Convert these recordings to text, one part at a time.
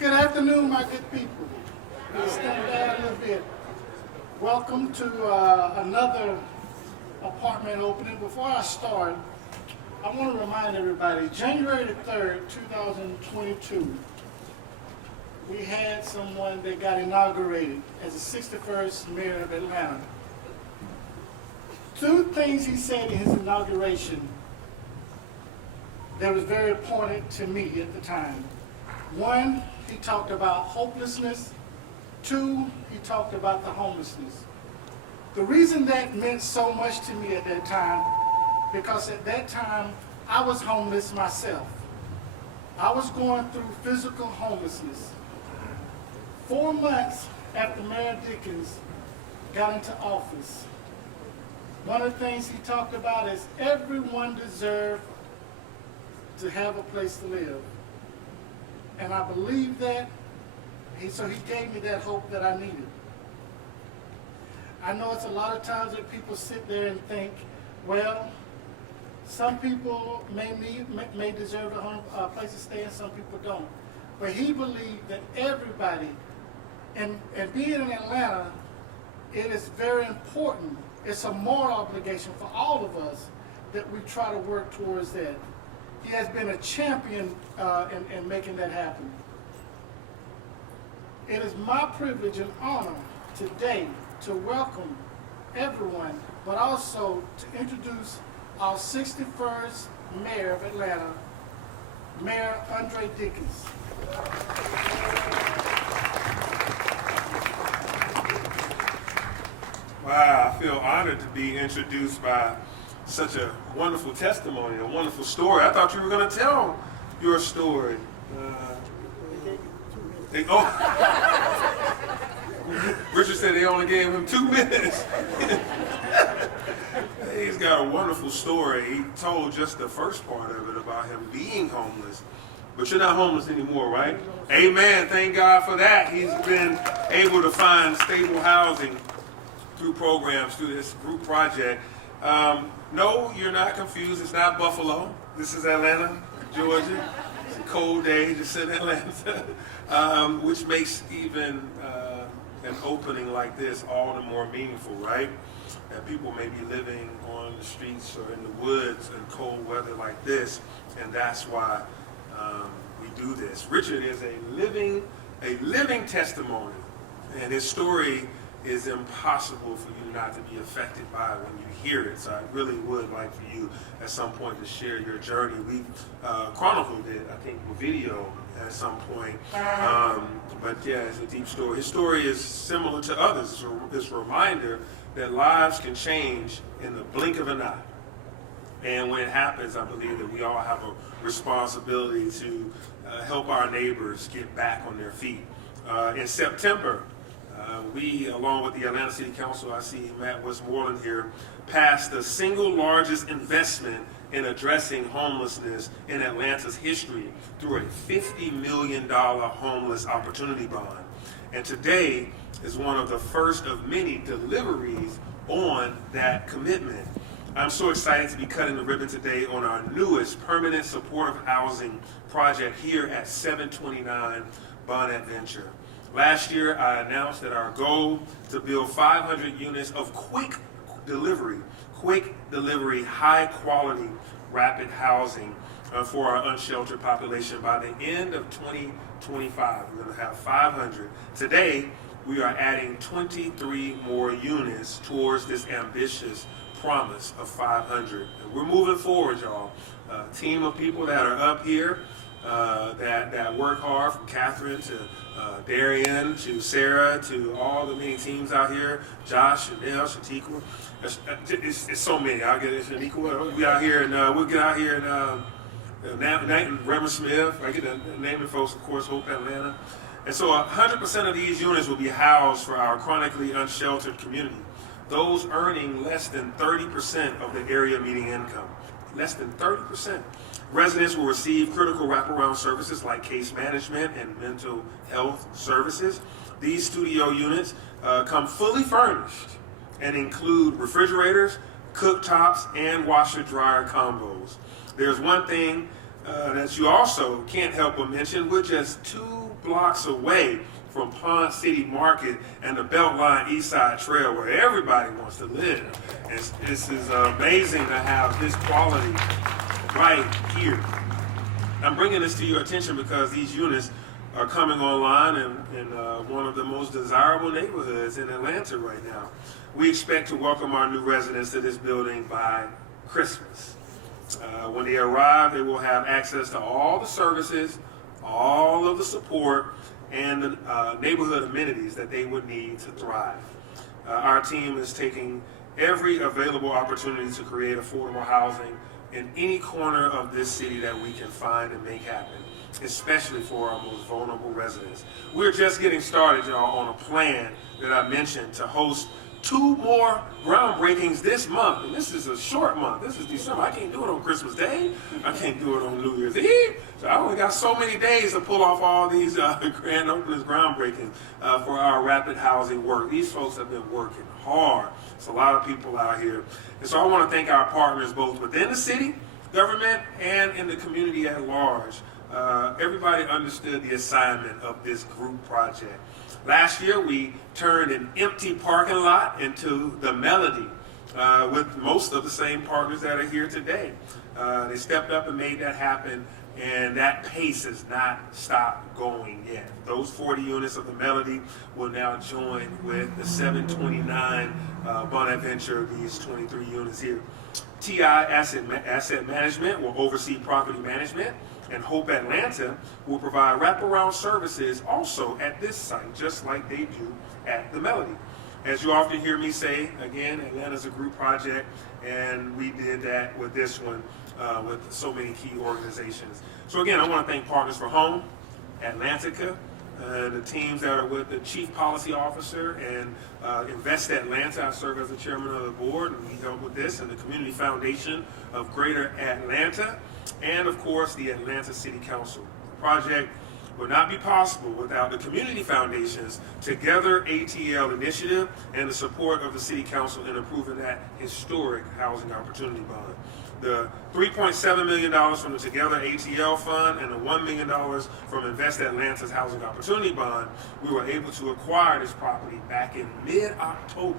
Good afternoon, my good people. Let's stand down a little bit. Welcome to another apartment opening. Before I start, I want to remind everybody, January the 3rd, 2022, we had someone that got inaugurated as the 61st mayor of Atlanta. Two things he said in his inauguration that was very important to me at the time. One, he talked about hopelessness. Two, he talked about the homelessness. The reason that meant so much to me at that time, because at that time, I was homeless myself. I was going through physical homelessness. 4 months after Mayor Dickens got into office, one of the things he talked about is everyone deserved to have a place to live. And I believe that, so he gave me that hope that I needed. I know it's a lot of times that people sit there and think, well, some people may deserve a place to stay and some people don't. But he believed that everybody, and being in Atlanta, it is very important. It's a moral obligation for all of us that we try to work towards that. He has been a champion in making that happen. It is my privilege and honor today to welcome everyone, but also to introduce our 61st mayor of Atlanta, Mayor Andre Dickens. Wow, I feel honored to be introduced by such a wonderful testimony, a wonderful story. I thought you were going to tell your story. Richard said they only gave him 2 minutes. He's got a wonderful story. He told just the first part of it about him being homeless. But you're not homeless anymore, right? Amen. Thank God for that. He's been able to find stable housing through programs, through this group project. No, you're not confused. It's not Buffalo. This is Atlanta, Georgia. It's a cold day just in Atlanta, which makes even an opening like this all the more meaningful, right? And people may be living on the streets or in the woods in cold weather like this, and that's why we do this. Richard is a living testimony, and his story is impossible for you not to be affected by when you hear it. So I really would like for you at some point to share your journey. We chronicled it, I think, with video at some point. But yeah, it's a deep story. His story is similar to others. It's a reminder that lives can change in the blink of an eye. And when it happens, I believe that we all have a responsibility to help our neighbors get back on their feet. In September, we, along with the Atlanta City Council, I see Matt Westmoreland here, passed the single largest investment in addressing homelessness in Atlanta's history through a $50 million homeless opportunity bond. And today is one of the first of many deliveries on that commitment. I'm so excited to be cutting the ribbon today on our newest permanent supportive housing project here at 729 Bonnet Venture. Last year, I announced that our goal to build 500 units of quick delivery, high quality, rapid housing for our unsheltered population by the end of 2025. We're going to have 500. Today, we are adding 23 more units towards this ambitious promise of 500. And we're moving forward, y'all. A team of people that are up here that work hard, from Catherine to Darian to Sarah to all the many teams out here, Josh, Chanel, Shatika. It's so many. I'll get it, Shanika. We'll get out here and Reverend Smith. I get the naming folks, of course, Hope Atlanta. And so 100% of these units will be housed for our chronically unsheltered community, those earning less than 30% of the area median income. Less than 30%. Residents will receive critical wraparound services like case management and mental health services. These studio units come fully furnished and include refrigerators, cooktops, and washer-dryer combos. There's one thing that you also can't help but mention. We're just 2 blocks away from Pond City Market and the Beltline Eastside Trail, where everybody wants to live. This is amazing to have this quality right here. I'm bringing this to your attention because these units are coming online in one of the most desirable neighborhoods in Atlanta right now. We expect to welcome our new residents to this building by Christmas. When they arrive, they will have access to all the services, all of the support, and the neighborhood amenities that they would need to thrive. Our team is taking every available opportunity to create affordable housing in any corner of this city that we can find and make happen, especially for our most vulnerable residents. We're just getting started, y'all, on a plan that I mentioned to host 2 more groundbreakings this month. And this is a short month. This is December. I can't do it on Christmas Day. I can't do it on New Year's Eve. So I only got so many days to pull off all these grand openings, groundbreakings for our rapid housing work. These folks have been working hard. There's a lot of people out here. And so I want to thank our partners both within the city, government, and in the community at large. Everybody understood the assignment of this group project. Last year, we turned an empty parking lot into the Melody with most of the same partners that are here today. They stepped up and made that happen, and that pace has not stopped going yet. Those 40 units of the Melody will now join with the 729 Bonaventure, these 23 units here. TI Asset Management will oversee property management, and Hope Atlanta will provide wraparound services also at this site, just like they do at the Melody. As you often hear me say, again, Atlanta's a group project, and we did that with this one with so many key organizations. So again, I want to thank Partners for Home, Atlantica, and the teams that are with the Chief Policy Officer and Invest Atlanta. I serve as the chairman of the board, and we help with this, and the Community Foundation of Greater Atlanta, and of course the Atlanta City Council. The project would not be possible without the community foundations Together ATL initiative and the support of the City Council in improving that historic housing opportunity bond. The $3.7 million from the Together ATL fund and the $1 million from Invest Atlanta's housing opportunity bond, we were able to acquire this property back in mid-October.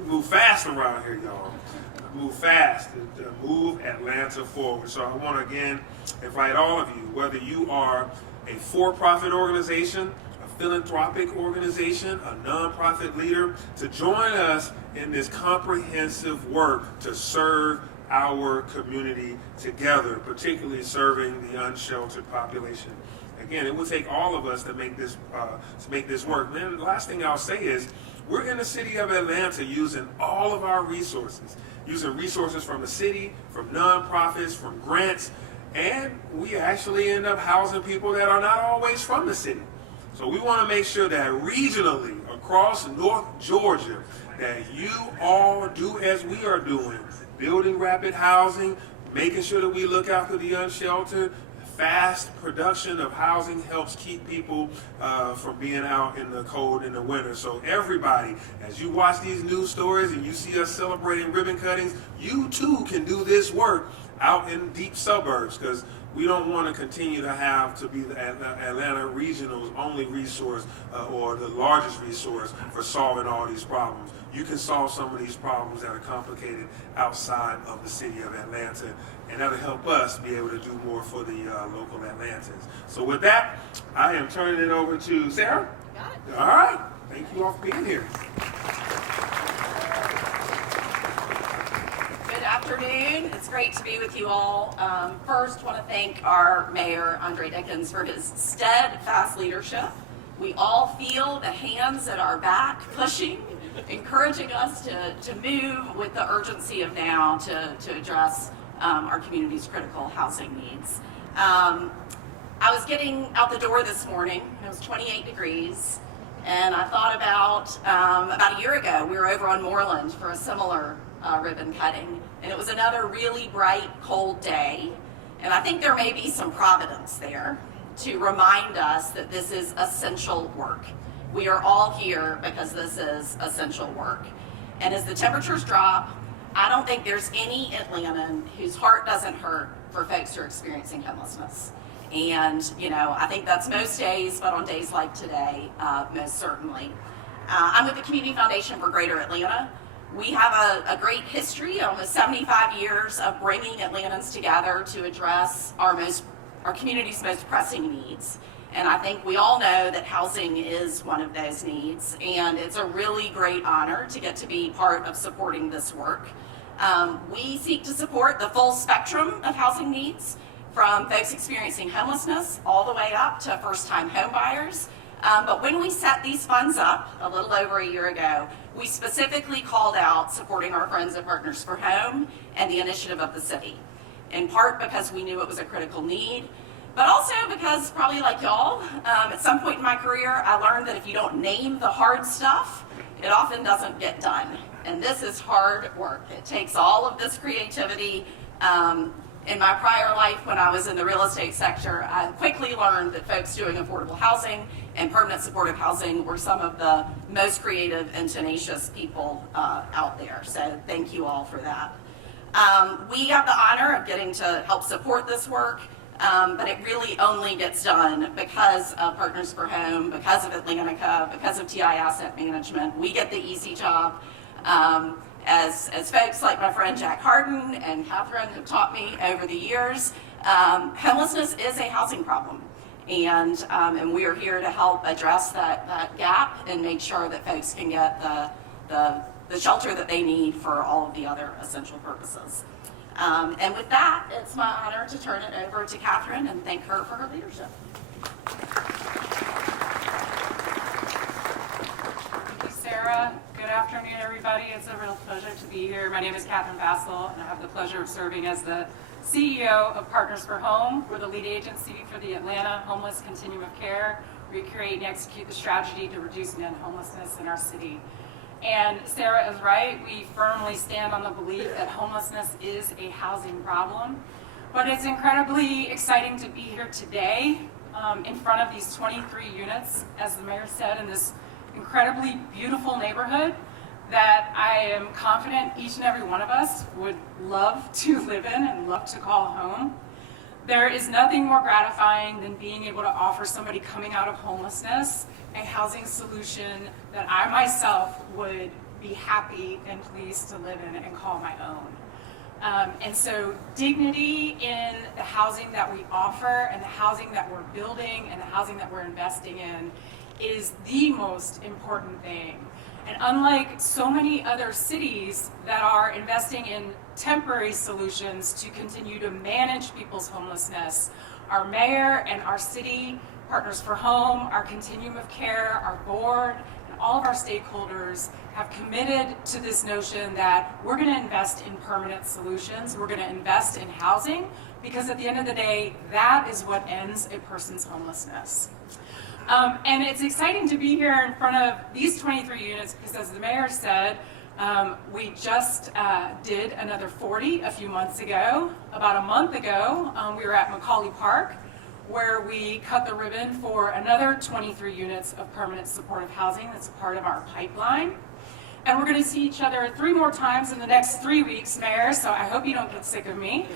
We move fast around here, y'all. Move fast to move Atlanta forward. So I want to again invite all of you, whether you are a for-profit organization, a philanthropic organization, a nonprofit leader, to join us in this comprehensive work to serve our community together, particularly serving the unsheltered population. Again, it will take all of us to make this work. Then the last thing I'll say is, we're in the city of Atlanta using all of our resources, using resources from the city, from nonprofits, from grants, and we actually end up housing people that are not always from the city. So we want to make sure that regionally, across North Georgia, that you all do as we are doing, building rapid housing, making sure that we look after the unsheltered. Fast production of housing helps keep people from being out in the cold in the winter. So everybody, as you watch these news stories and you see us celebrating ribbon cuttings, you too can do this work out in deep suburbs, because we don't want to continue to have to be the Atlanta Regional's only resource or the largest resource for solving all these problems. You can solve some of these problems that are complicated outside of the city of Atlanta, and that'll help us be able to do more for the local Atlantans. So with that, I am turning it over to Sarah. Got it. All right. Thank you all for being here. Good afternoon. It's great to be with you all. First, want to thank our mayor, Dickens, for his steadfast leadership. We all feel the hands at our back pushing, encouraging us to move with the urgency of now to address our community's critical housing needs. I was getting out the door this morning, and it was 28 degrees, and I thought about a year ago, we were over on Moreland for a similar ribbon cutting, and it was another really bright, cold day, and I think there may be some providence there to remind us that this is essential work. We are all here because this is essential work. And as the temperatures drop, I don't think there's any Atlantan whose heart doesn't hurt for folks who are experiencing homelessness. And, you know, I think that's most days, but on days like today, most certainly. I'm with the Community Foundation for Greater Atlanta. We have a great history, almost 75 years of bringing Atlantans together to address our community's most pressing needs. And I think we all know that housing is one of those needs, and it's a really great honor to get to be part of supporting this work. We seek to support the full spectrum of housing needs, from folks experiencing homelessness all the way up to first-time home buyers. But when we set these funds up a little over a year ago, we specifically called out supporting our friends at Partners for Home and the initiative of the city, in part because we knew it was a critical need, but also because, probably like y'all, at some point in my career, I learned that if you don't name the hard stuff, it often doesn't get done. And this is hard work. It takes all of this creativity. In my prior life, when I was in the real estate sector, I quickly learned that folks doing affordable housing and permanent supportive housing were some of the most creative and tenacious people out there. So thank you all for that. We have the honor of getting to help support this work, but it really only gets done because of Partners for Home, because of Atlantica, because of TI Asset Management. We get the easy job. As folks like my friend Jack Harden and Catherine have taught me over the years, homelessness is a housing problem. And we are here to help address that gap and make sure that folks can get the shelter that they need for all of the other essential purposes. And with that, it's my honor to turn it over to Catherine and thank her for her leadership. Thank you, Sarah. Good afternoon, everybody. It's a real pleasure to be here. My name is Catherine Bassel, and I have the pleasure of serving as the CEO of Partners for Home. We're the lead agency for the Atlanta Homeless Continuum of Care. We create and execute the strategy to reduce net homelessness in our city. And Sarah is right. We firmly stand on the belief that homelessness is a housing problem. But it's incredibly exciting to be here today in front of these 23 units, as the mayor said, in this incredibly beautiful neighborhood that I am confident each and every one of us would love to live in and love to call home. There is nothing more gratifying than being able to offer somebody coming out of homelessness a housing solution that I myself would be happy and pleased to live in and call my own. And so dignity in the housing that we offer and the housing that we're building and the housing that we're investing in is the most important thing. And unlike so many other cities that are investing in temporary solutions to continue to manage people's homelessness, our mayor and our city, Partners for Home, our Continuum of Care, our board, and all of our stakeholders have committed to this notion that we're going to invest in permanent solutions, we're going to invest in housing, because at the end of the day, that is what ends a person's homelessness. And it's exciting to be here in front of these 23 units because, as the mayor said, we just did another 40 a few months ago. About a month ago, we were at Macaulay Park, where we cut the ribbon for another 23 units of permanent supportive housing that's a part of our pipeline. And we're going to see each other 3 more times in the next 3 weeks, Mayor, so I hope you don't get sick of me.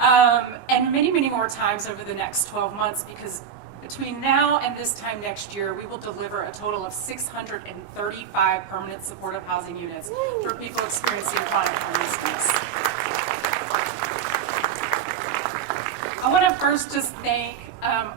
And many, many more times over the next 12 months, because between now and this time next year, we will deliver a total of 635 permanent supportive housing units for people experiencing chronic homelessness. I want to first just thank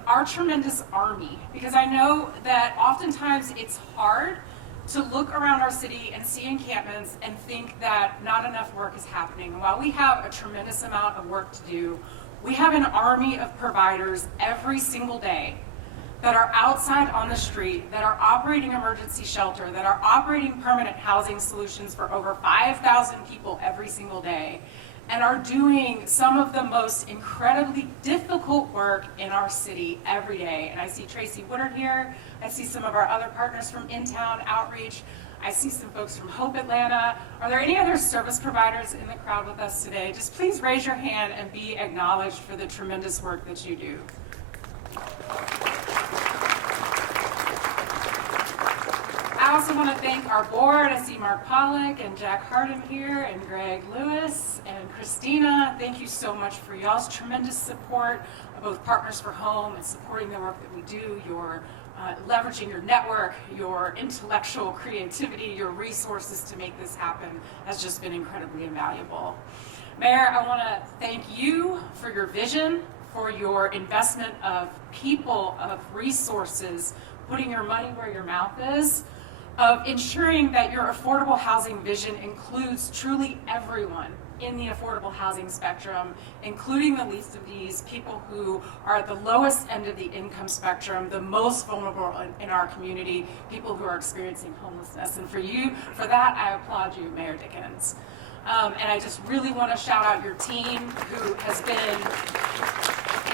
our tremendous army, because I know that oftentimes it's hard to look around our city and see encampments and think that not enough work is happening. While we have a tremendous amount of work to do, we have an army of providers every single day that are outside on the street, that are operating emergency shelter, that are operating permanent housing solutions for over 5,000 people every single day, and are doing some of the most incredibly difficult work in our city every day. And I see Tracy Woodard here. I see some of our other partners from In-Town Outreach. I see some folks from Hope Atlanta. Are there any other service providers in the crowd with us today? Just please raise your hand and be acknowledged for the tremendous work that you do. I also also want to thank our board. I see Mark Pollock and Jack Hardin here and Greg Lewis and Christina. Thank you so much for y'all's tremendous support of both Partners for Home and supporting the work that we do, your leveraging your network, your intellectual creativity, your resources to make this happen has just been incredibly invaluable. Mayor, I want to thank you for your vision, for your investment of people, of resources, putting your money where your mouth is, of ensuring that your affordable housing vision includes truly everyone in the affordable housing spectrum, including the least of these, people who are at the lowest end of the income spectrum, the most vulnerable in our community, people who are experiencing homelessness. And for that, I applaud you, Mayor Dickens. And I just really want to shout out your team, who has been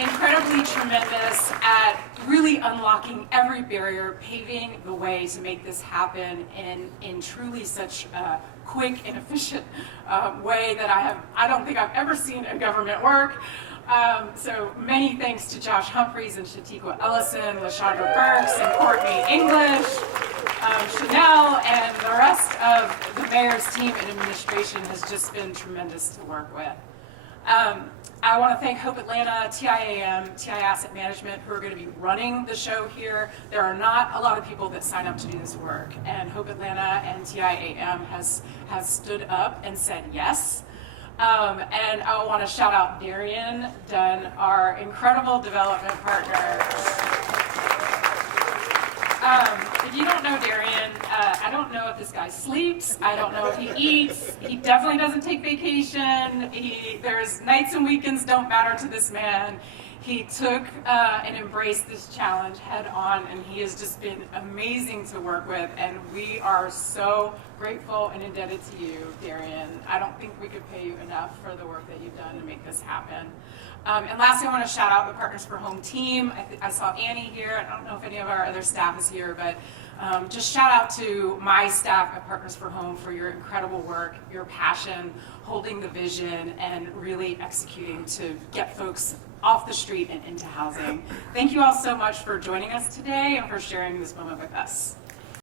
incredibly tremendous at really unlocking every barrier, paving the way to make this happen in truly such a quick and efficient way that I don't think I've ever seen a government work. So many thanks to Josh Humphreys and Shatikwa Ellison, LaShondra Burks and Courtney English, Chanel, and the rest of the mayor's team and administration has just been tremendous to work with. I want to thank Hope Atlanta, TIAM, TI Asset Management, who are going to be running the show here. There are not a lot of people that sign up to do this work, and Hope Atlanta and TIAM has stood up and said yes. And I want to shout out Darian Dunn, our incredible development partner. If you don't know Darian, I don't know if this guy sleeps. I don't know if he eats. He definitely doesn't take vacation. There's nights and weekends don't matter to this man. He took and embraced this challenge head on, and he has just been amazing to work with, and we are so grateful and indebted to you, Darian. I don't think we could pay you enough for the work that you've done to make this happen. And lastly, I want to shout out the Partners for Home team. I saw Annie here. I don't know if any of our other staff is here, but just shout out to my staff at Partners for Home for your incredible work, your passion, holding the vision, and really executing to get folks off the street and into housing. Thank you all so much for joining us today and for sharing this moment with us.